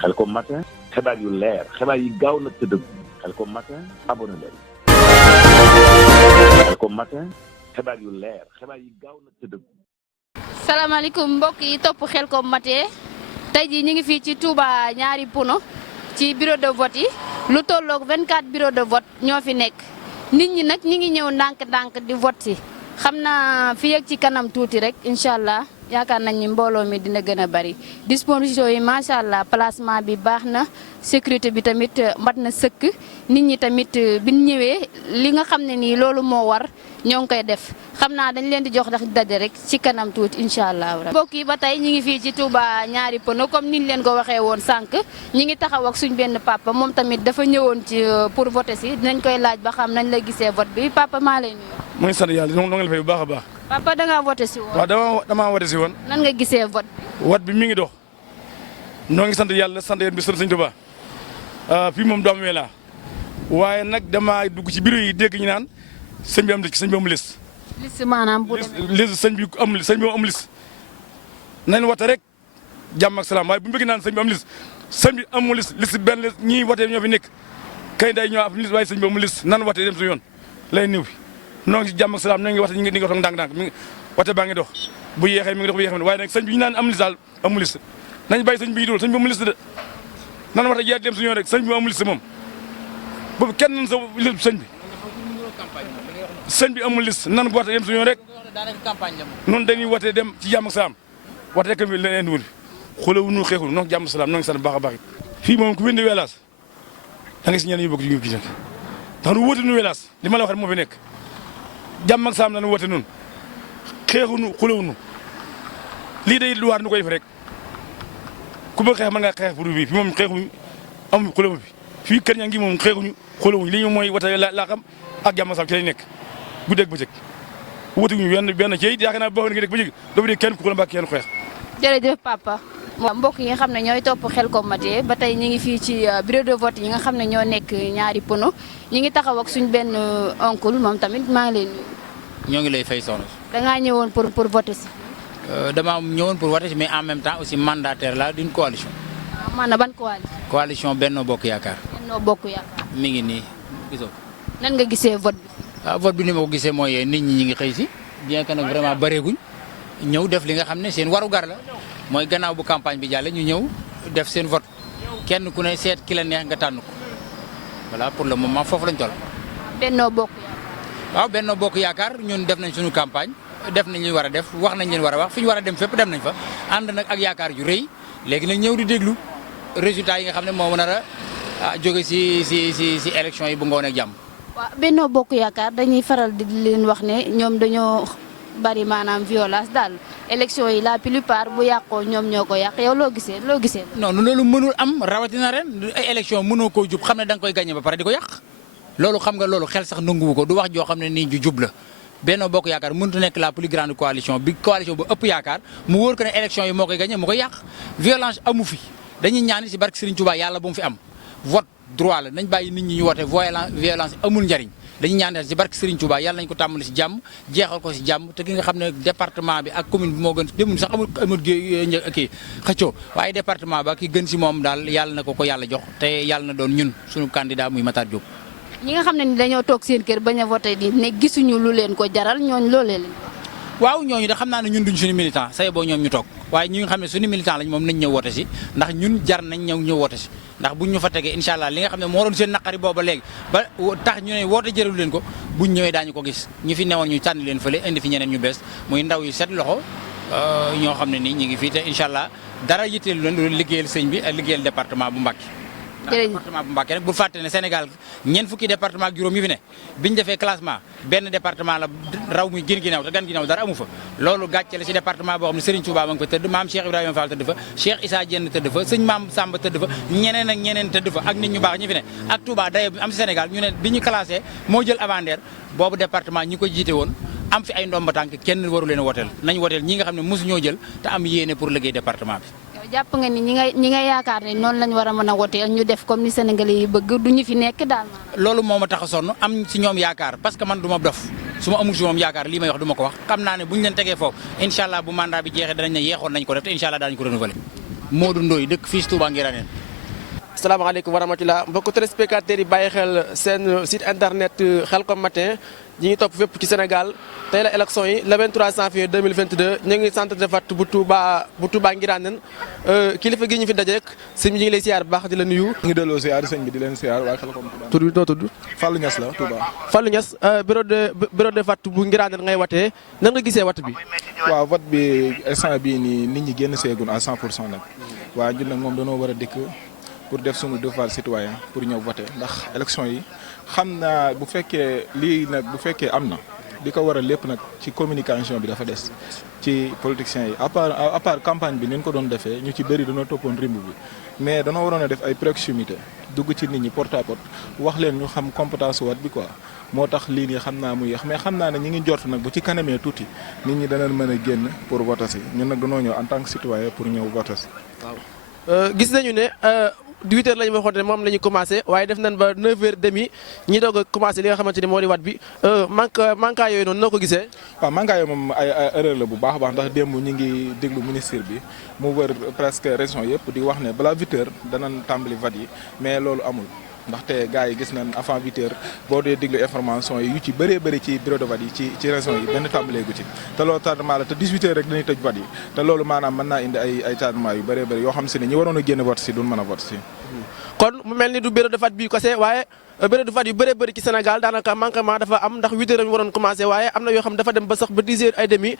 Khelcom matin xibaar yu leer xibaar yi gaaw na te dëgg Khelcom matin abonné leen Khelcom matin xibaar yu leer xibaar yi gaaw na te dëgg. salaamaaleykum mbokk yi topp Khelcom matin tey jii ñu ngi fii ci Touba ñaari Puno ci bureau de vote yi lu tolloog 24 bureau de vote ñoo fi nekk nit ñi nag ñi ngi ñëw ndànk-ndànk di vote si xam naa fi yegg ci kanam tuuti rek incha allah yaakaar nañ ni mbooloo mi dina gën a bari disposition yi macha allah placement bi baax na sécurité bi tamit mat na sëkk nit ñi tamit bi ñu ñëwee li nga xam ne nii loolu moo war ñoo ngi koy def xam naa dañ leen di jox ndax daje rek ci kanam tuuti incha allah. mbokk yi ba tey ñi ngi fii ci Touba ñaari Puno comme niñ leen ko waxee woon sànq ñi ngi taxaw ak suñ benn papa moom tamit dafa ñëwoon ci pour voter si dinañ koy laaj ba xam nañ la gisee vote bi papa maa lay nuyu. mu ngi sant yàlla ñoo ngi la fay bu baax a baax. papa da ngaa voté si woon. waaw damaa voté si woon. nan nga gisee vote bi. vote bi mi ngi dox ñoo ngi sant yàlla sant yéen bi sant Sëñ Tuubaa fii moom doomu wee laa waaye nag damaa dugg ci bureau yi dégg ñu naan sëñ bi am liste sëñ bi amul liste. liste maanaam bu liste sëñ bi amul liste nañ wote rek jàmm ak salaam waaye bu ñu bëgg naan sëñ bi am liste sëñ bi amul liste benn liste ñii wote ñoo fi nekk kay day ñoo am liste waaye sëñ bi amul liste nan wote dem suñu yoon lay niw fi noo ngi ci jàmm ak salaam ñoo ngi wote ñu ngi wax ndànk-ndànk mi ngi wote baa ngi dox bu yéexee mi ngi dox bu yéexee waaye nag sëñ bi ñu naan am liste daal amul liste nañ bàyyi sëñ bi dul sëñ bi amul liste de nan wote jeex dem suñu yoon rek sëñ bi amul liste moom boobu kenn nan sa liste sëñ bi amul liste nan wote dem suñu yoon rek noonu dañuy wote dem ci jàmm ak salaam wote rek mi leen indi wul xoolewuñu xeexul noo jàmm salaam noo ngi sant baax a baax it fii moom ku wéndi weelaas da nga si ñenn ñu bokk ñu gi nag ndax nu wóote nu weelaas li ma la wax rek moo fi nekk jàmm ak salaam la nu woote noonu xeexuñu xulewuñu lii day lu waar nu koy def rek ku bëgg xeex mën ngaa xeex pour bii fi moom xeexuñu amuñu xulewu bi fii kër ñaa ngi moom xeexuñu xulewuñu li ñu mooy wote laa xam ak jàmm ak salaam ci lay nekk guddeeg bëccëg wóotuñu benn ci it yaakaar naa boo xam ne rek bëccëg doo dee kenn ku xule mbaa kenn xeex. jërëjëf papa. mbokk yi nga xam ne ñooy topp Khelcom matin ba tey ñu ngi fii ci bureau de vote yi nga xam ne ñoo nekk ñaari Puno ñu ngi taxaw ak suñ benn oncle moom tamit maa ngi lay nuyu. ñoo ngi lay fay soxna. da ngaa ñëwoon pour voter si. damaa ñëwoon pour voter si mais en même temps aussi mandataire la d'une coalition. maanaam ban coalition. coalition Benno Bokk Yaakaar. Benno Bokk Yaakaar. mi ngi nii gisoo. nan nga gisee vote bi. vote bi ni ma ko gisee mooy nit ñi ngi xëy si bien que nag vraiment bareeguñ ñëw def li nga xam ne seen warugar la mooy gannaaw bu campagne bi jàlle ñu ñëw def seen vote kenn ku ne seet ki la neex nga tànn ko voilà pour le moment foofu lañ toll. Benno Bokk Yaakaar. waaw Benno Bokk Yaakaar ñun def nañ suñu campagne def nañ li war a def wax nañ leen war a wax fi ñu war a dem fépp dem nañ fa ànd nag ak yaakaar ju rëy léegi nag ñëw di déglu résultats yi nga xam ne moo mën a jóge si élection yi bu ngoon ak jàmm. waaw Benno Bokk Yaakaar dañuy faral di leen wax ne ñoom dañoo bari maanaam violence daal élection yi la plupart bu yàqoo ñoom ñoo ko yàq yow loo gisee. non loolu mënul am rawatina ren ay élection mënoo koo jub xam ne da nga koy gagné ba pare di ko yàq loolu xam nga loolu xel sax nanguwu ko du wax joo xam ne nii ju jub la Benno Bokk Yaakaar mënut a nekk la plus grande coalition bi coalition bu ëpp yaakaar mu wóor ko ne élection yi moo koy gagné mu koy yàq violence amu fi dañuy ñaan si barke Serigne Touba yàlla bu mu fi am vote droit la nañ bàyyi nit ñi ñu woote violence amul njariñ dañuy ñaan ci barke Serigne Touba yàlla nañ ko tàmbali si jàmm jeexal ko si jàmm te ki nga xam ne département bi ak commune bi moo gën demuñ sax amul kii xëccoo waaye département ba ki gën si moom daal yàlla na ko yàlla jox te yàlla na doon ñun suñu candidat muy Matar Diop. ñi nga xam ne ni dañoo toog seen kër bañ a voté di ne gisuñu lu leen ko jaral ñooñu loolee leen. waaw ñooñu de xam naa ne ñun duñ suñu militant say boo ñoom ñu toog waaye ñi nga xam ne suñu militant lañ moom nañ ñëw woote si ndax ñun jar nañ ñëw woote si ndax buñ ñu fa tegee incha allah li nga xam ne moo doon seen naqari booba léegi ba tax ñu ne woote jëralu leen ko buñ ñëwee daañu ko gis ñi fi newoon ñu tànn leen fële indi fi ñeneen ñu bees muy ndaw yu set loxo ñoo xam ne nii ñu ngi fii te incha allah dara yitteelu leen loolu liggéeyal sëñ bi ak liggéeyal département bu Mbacké département bu Mbacké rek bu fàtte ne Sénégal ñeent fukki département ak juróom yi fi ne biñ defee classement benn département la raw muy gën ginnaaw te gan ginnaaw dara amu fa loolu gàcce la si département boo xam ne Serigne Touba ma nga fa tëdd maam Cheikh Ibrahima Fall tëdd fa Cheikh Issa Diène tëdd fa sëñ maam Samba tëdd fa ñeneen ak ñeneen tëdd fa ak nit ñu baax ñi fi ne ak Touba dayo bi am si Sénégal ñu ne bi ñu classé moo jël avant-dernier boobu département ñi ko jiite woon am fi ay ndomba tànk kenn waru leen woteel nañ woteel ñi nga xam ne mosu ñoo jël te am yéene pour liggéey département bi. jàpp nga ni ñi nga yaakaar ne noonu lañ war a mën a woteel ñu def comme ni Sénégalais yi bëgg du ñu fi nekk daal. loolu moo ma tax a sonn am si ñoom yaakaar parce que man du ma dof su ma amul si moom yaakaar lii may wax du ma ko wax xam naa ne bu ñu leen tegee foofu incha allah bu mandat bi jeexee danañ ne yeexoon nañ ko def te incha allah daañu ko renouveler. Modou Ndoye dëkk fii si Touba Ngiraneen salaamaaleykum wa rahmatulah mbokku téléspectateurs yi bàyyi xel seen site internet Khelcom Matin ñi ngi topp fépp ci Sénégal tey la élection yi le 23 janvier 2022 ñu ngi centre de vote bu Touba Ngiraaneen kilifa gi ñu fi dajeek sëñ bi ñu ngi lay siyaar bu baax di la nuyu. ñu ngi delloo siyaar sëñ bi di leen siyaar waa Khelcom Touba. tur bi noo tudd. Fallou Niass la Touba. Fallou Niass bureau de vote bu Ngiraaneen ngay watee nan nga gisee vote bi. waaw vote bi instant bii nii nit ñi génn seegun à 100% nag waaw ñun nag moom dañoo war a dikk pour def suñu devoir citoyen pour ñëw voter ndax élection yi xam naa bu fekkee lii nag bu fekkee am na di ko waral lépp nag ci communication bi dafa des ci politiciens yi à part campagne bi ni ñu ko doon defee ñu ci bëri dañoo toppoon rimb bi mais dañoo waroon a def ay proximité dugg ci nit ñi porte à porte wax leen ñu xam compétence wat bi quoi moo tax lii nii xam naa mu yéex mais xam naa ne ñi ngi jort nag bu ci kanamee tuuti nit ñi danañ mën a génn pour voter si ñun nag dañoo ñëw en tant que citoyen pour ñëw voter si. waaw gis nañu ne 8h la ñu waxoon ne moom la ñu commencé waaye def nañ ba 9h30 ñi doog a commencé li nga xamante ni moo di wat bi manquant yooyu noonu noo ko gisee. waaw manquant yooyu moom ay erreur la bu baax a baax ndax démb ñi ngi déglu ministre bi mu wër presque région yëpp di wax ne balaa 8h danañ tàmbali vote yi mais loolu amul. ndaxte gars yi gis nañ avant 8h boo dee déglu information yi yu ci bëree bëri ci bureau de vote yi ci région yi benn tàmbalee gu ci te loolu tardement la te 18h rek dañuy tëj vote yi te loolu maanaam mën naa indi ay tardement yu bëree bëri yoo xam si ne ñi waroon a génn vote si duñ mën a vote si. kon mu mel ni du bureau de vote bii kese waaye bureau de vote yu bëree bëri ci Sénégal daanaka manquement dafa am ndax 8h lañu waroon commencé waaye am na yoo xam dafa dem ba sax ba 10h30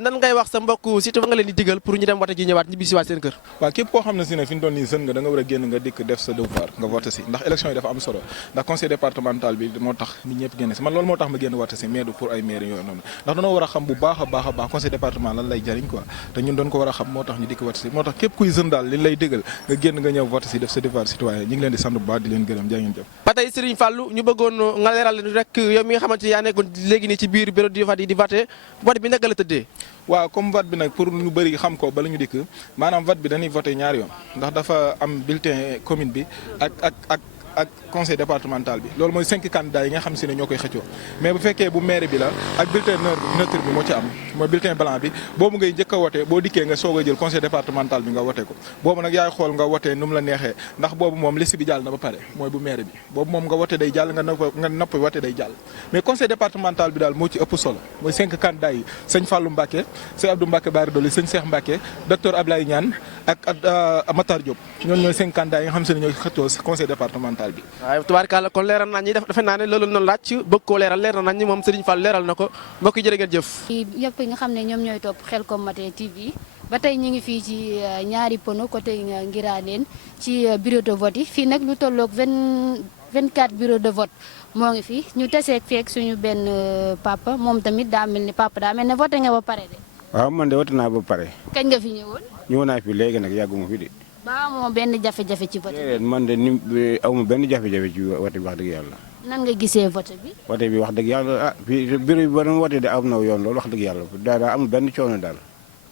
nan ngay wax sa mbokk surtout nga leen di digal pour ñu dem vote ji ñëwaat ñibbi si waat seen kër. waaw képp koo xam ne si ne fi ñu doon nii jeune nga da nga war a génn nga dikk def sa devoir nga vote si ndax élection yi dafa am solo ndax conseil départemental bi moo tax nit ñëpp génn si man loolu moo tax ma génn vote si mais du pour ay maire yooyu noonu ndax dañoo war a xam bu baax a baax conseil départemental lan lay jariñ quoi te ñun doon ko war a xam moo tax ñu dikk vote si moo tax képp kuy jeune daal li lay digal nga génn nga ñëw vote si def sa devoir citoyen ñu ngi leen di sant bu baax di leen gërëm jaa ngeen jëf. ba tey Serigne Fallou ñu bëggoon nga leeral rek yow mi nga xamante ni yaa nekkoon léegi nii ci biir bureau de vote yi di vote vote bi naka la tëddee. waaw comme vote bi nag pour ñu bëri xam ko bala ñu dikk maanaam vote bi dañuy voté ñaari yoon ndax dafa am bulletin commune bi ak conseil départemental bi loolu mooy 5 candidats yi nga xam si ne ñoo koy xëccoo mais bu fekkee bu maire bi la ak bulletin neutre bi moo ci am mooy bulletin blanc bi boobu ngay njëkk a wote boo dikkee nga soog a jël conseil départemental bi nga wote ko boobu nag yaay xool nga wote nu mu la neexee ndax boobu moom liste bi jàll na ba pare mooy bu maire bi boobu moom nga wote day jàll nga noppi wote day jàll mais conseil départemental bi daal moo ci ëpp solo mooy 5 candidats yi sëñ Fallou Mbacké sëñ Abdou Mbacké Bara Dolly sëñ Cheikh Mbacké docteur Ablaye Niane ak Matar Diop ñooñu ñooy 5 candidats yi nga xam se ne ñooy xëccoo conseil départemental bi. waaw tubaarkàlla kon leeral nañ ñi defe naa ne loolu noonu laaj bëgg koo leeral nañ ñi moom Serigne Fall leeral na ko mbokk yi jërë ngeen jëf. yëpp nga xam ne ñoom ñooy topp Khelcom Matin TV ba tey ñu ngi fii ci ñaari pono côté Ngiraaneen ci bureau de vote yi fii nag lu tolloog 24 bureau de vote moo ngi fi ñu teseeg feek suñu benn papa moom tamit daa mel ne voté nga ba pare de. waaw man de voté naa ba pare. kañ nga fi ñëwoon. ñëw naa fi léegi nag yàgguma fi de. ba amoo benn jafe-jafe ci vote bi. man de ni awma benn jafe-jafe ci vote bi wax dëgg yàlla. nan nga gisee vote bi. vote bi wax dëgg yàlla fii bureau bi ba doon voté de am na yoon loolu wax dëgg yàlla daa amul benn coono daal.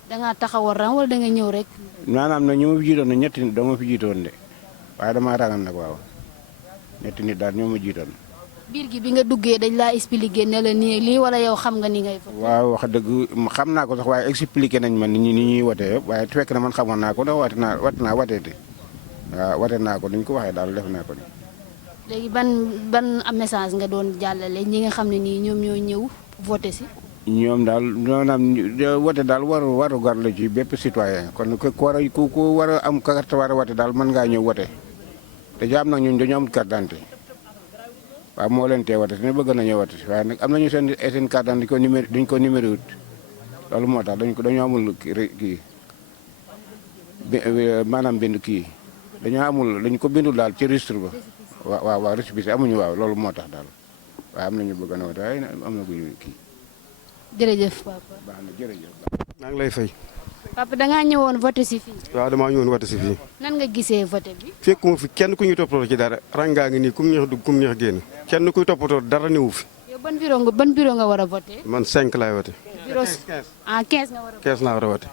da ngaa taxawal rang wala da nga ñëw rek. maanaam nag ñu ma fi jiitoon ne ñetti nit doo ma fi jiitoon de waaye damaa ragal nag waaw ñetti nit daal ñoo ma jiitoon. biir gi bi nga duggee dañ laa expliqué ne la nii lii wala yow xam nga ni ngay voté. waaw wax dëgg xam naa ko sax waaye expliqué nañ ma ni ñuy wotee yëpp waaye fekk na man xamoon naa ko ndax wate naa wateete waaw wate naa ko dañ ko waxee daal def naa ko ni. léegi ban message nga doon jàllale ñi nga xam ne nii ñoom ñoo ñëw voté si. ñoom daal maanaam wote daal waru gar la ci bépp citoyen kon ku war a am carte war a wote daal mën ngaa ñëw wote te jaam nag ñun dañoo amul carte d'identité waaw moo leen tee wote te ne bëgg nañoo wote waaye nag am nañu seen carte d'identité duñ ko numéro wut loolu moo tax dañoo amul kii maanaam bind kii dañ ko bindul daal ci registre ba waaw récépissé amuñu waaw loolu moo tax daal waaye am nañu bëgg na wote waaye am na guñu kii. jërëjëf papa. baax na jërëjëf. maa ngi lay fay. papa da ngaa ñëwoon voté si fii. waaw damaa ñëwoon voté si fii. nan nga gisee voté bi. fekkuma fi kenn ku ñuy toppatoo ci dara rangaa ngi nii kum neex dugg kum neex génn kenn kuy toppatoo dara newu fi. yow ban bureau nga war a voté. man 5 laay voté. bureau 15 nga war a voté. 15 laa war a voté.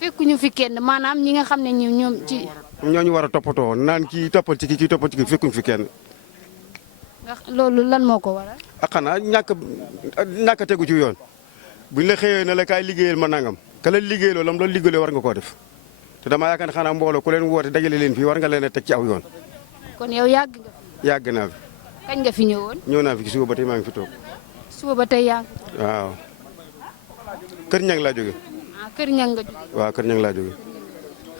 fekkuñu fi kenn maanaam ñi nga xam ne ñoom ci. ñooñu war a toppatoo naan kii toppal ci kii toppal ci kii fekkuñu fi kenn. loolu lan moo ko waral. ak xanaa ñàkk a tegu ci yoon buñ la xëyee ne la kaay liggéeyal ma nangam ka la liggéeyloo lam loolu liggéeyloo war nga koo def te damaa yaakaar ne xanaa mbooloo ku leen woote dajale leen fii war nga leen a teg ci aw yoon. kon yow yàgg nga. yàgg naa fi. kañ nga fi ñëwoon. ñëw naa fi ci suba ba tey maa ngi fi toog. suba ba tey yaa ngi. waaw. Kër Ñang laa jóge. Kër Ñang nga jóge. waaw Kër Ñang laa jóge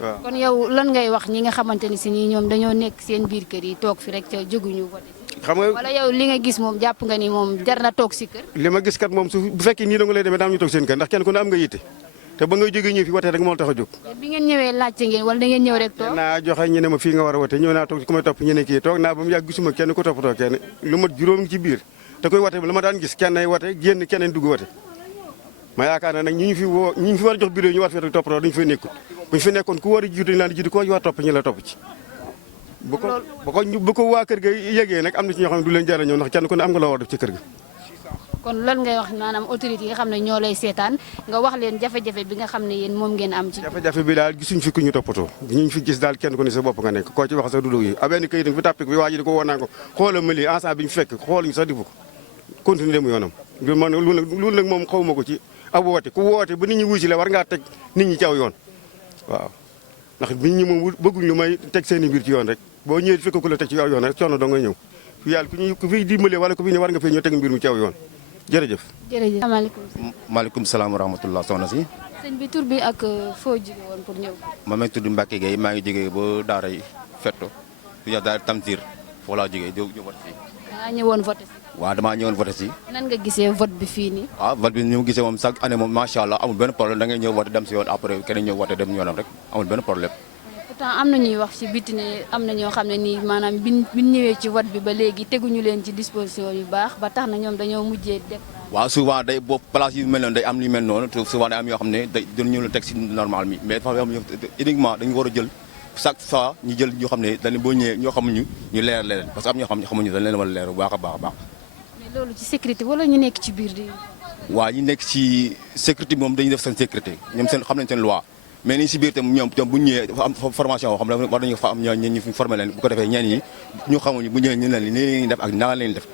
waaw. kon yow lan ngay wax ñi nga xamante ni si nii ñoom dañoo nekk seen biir kër yi toog fi rek ca jóguñu voté. xam nga wala yow li nga gis moom jàpp nga ni moom jar na toog si kër. li ma gis kat moom su bu fekkee nii da nga lay demee daam ñu toog seen kër ndax kenn ku ne am nga yitte te ba ngay jógee ñëw fi wote rek moo tax a jóg. bi ngeen ñëwee laajte ngeen wala da ngeen ñëw rek toog. naa joxe ñu ne ma fii nga war a wote ñëw naa toog ku may topp ñu ne kii toog naa ba mu yàgg gisuma kenn ko toppatoo kenn lu mat juróom ci biir te koy wote bi la ma daan gis kenn ay wote génn keneen dugg wote ma yaakaar ne nag ñi ñu fi war a jox bureau ñu war fi toppatoo dañu fay nekkul buñu fi nekkoon ku war a jiitu dañu laan di jiitu ko war topp ñu la topp ci bu ko waa kër ga yegee nag am na ci ñoo xam ne du leen jar a ñëw ndax kenn ku ne am nga loo war def ci kër ga. kon lan ngay wax maanaam autorité yi nga xam ne ñoo lay seetaan nga wax leen jafe-jafe bi nga xam ne yéen moom ngeen am ci. jafe-jafe bi daal gisuñ fi ku ñu toppatoo ñu fi gis daal kenn ku ne sa bopp nga nekk koo ci wax sax du dugg yi abenn këyit fi tàppik bi waa ji di ko woo naan ko xoolal ma lii ensemble bi ñu fekk xooluñu sax difu ko continuer dem yoonam lu nag moom xawma ko ci ab woote ku woote ba nit ñi wuy si la war ngaa teg nit ñi ci aw yoon waaw ndax nit ñi moom bëgguñ lu may teg seen i mbir ci yoon rek boo ñëwee fekk ku la teg ci aw yoon rek coono doo nga ñëw fi yàlla ku fiy dimbale wala ku fi ne war nga fee ñëw teg mbir mu ci aw yoon jërëjëf. jërëjëf asalaamaaleykum. maaleykum salaam wa rahmatulah soxna si. sëñ bi tur bi ak foo jóge woon pour ñëw. ma may tudd Mbacke Gueye maa ngi jógee ba Daara yi Fetto di ñëw Daara Tamsir foofu laa jógee jóg vote si. da ngaa ñëwoon vote si. waaw damaa ñëwoon vote si. nan nga gisee vote bi fii nii. waaw vote bi ni mu gisee moom chaque année moom macha allah amul benn problème da ngay ñëw vote dem si yoon après keneen ñëw vote dem yoonam rek amul benn problème. pourtant am na ñuy wax ci biti ne am na ñoo xam ne nii maanaam biñ ñëwee ci vote bi ba léegi teguñu leen ci disposition yu baax ba tax na ñoom dañoo mujjee def. waaw souvent day boo place yu mel noonu day am lu mel noonu te souvent day am yoo xam ne day dañu ñëw teg si normal mi mais dafa am uniquement dañu war a jël chaque fois ñu jël ñoo xam ne dañ boo ñëwee ñoo xamuñu ñu leer leen parce que am ñoo xam ne xamuñu dañ leen war a leer bu baax a baax a baax. mais loolu ci sécurité wala ñu nekk ci biir di. waaw ñu nekk ci sécurité moom dañuy def seen sécurité ñoom seen xam nañ seen loi mais ni si biir tam ñoom bu ñu ñëwee dafa am formation boo xam ne war nañu fa am ñu formé leen bu ko defee ñenn ñi ñu xamuñu bu ñëwee ñu leen nii leen def ak naa leen def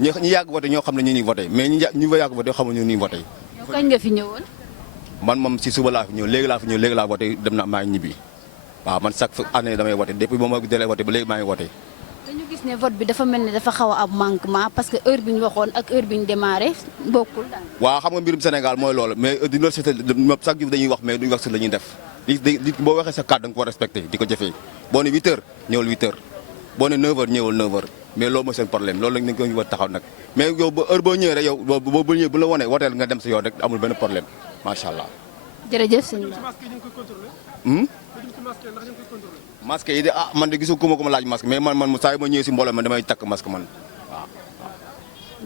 ñu yàgg voté ñoo xam ne ñu ni voté mais ñu yàgg voté xamuñu ni voté. yow kañ nga fi ñëwoon. man moom si suba laa fi ñëw léegi laa voté dem na maa ngi ñibbi waaw man chaque année damay voté depuis ba ma dalee voté ba léegi maa ngi voté. dañu gis ne vote bi dafa mel ne dafa xaw a am manquement parce que heure bi ñu waxoon ak heure bi ñu démarré bokkul daal. waaw xam nga mbirum Sénégal mooy loolu mais université chaque jour dañuy wax mais duñu wax si la ñuy def li boo waxee sa kàddu da nga ko respecté di ko jëfee boo ne 8h ñëwal 8h boo ne 9h ñëwal 9h mais loolu mooy seen problème loolu lañ ko war taxaw nag mais yow ba heure boo ñëwee rek yow boo ñëwee bu la wonee woteel nga dem si yoon rek amul benn problème macha allah. jërëjëf sëñ bi. masque yi de man de gisu ku ma laaj masque mais man saa yu ma ñëwee si mbooloo man damay takk masque man waaw.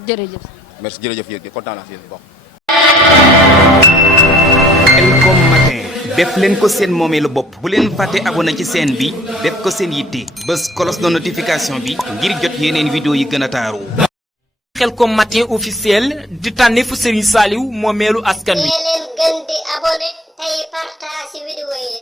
jërëjëf. merci jërëjëf yéen kontaan naa si yéen bokk. Khelcom matin def leen ko seen moomeelu bopp bu leen fàtte abonné ci chaîne bi def ko seen yitte bës cloche de notification bi ngir jot yeneen vidéo yi gën a taaru. Khelcom matin officiel di tànneefu Serigne Saliou moomeelu askan wi. leen gën di abonné tey partage vidéo yi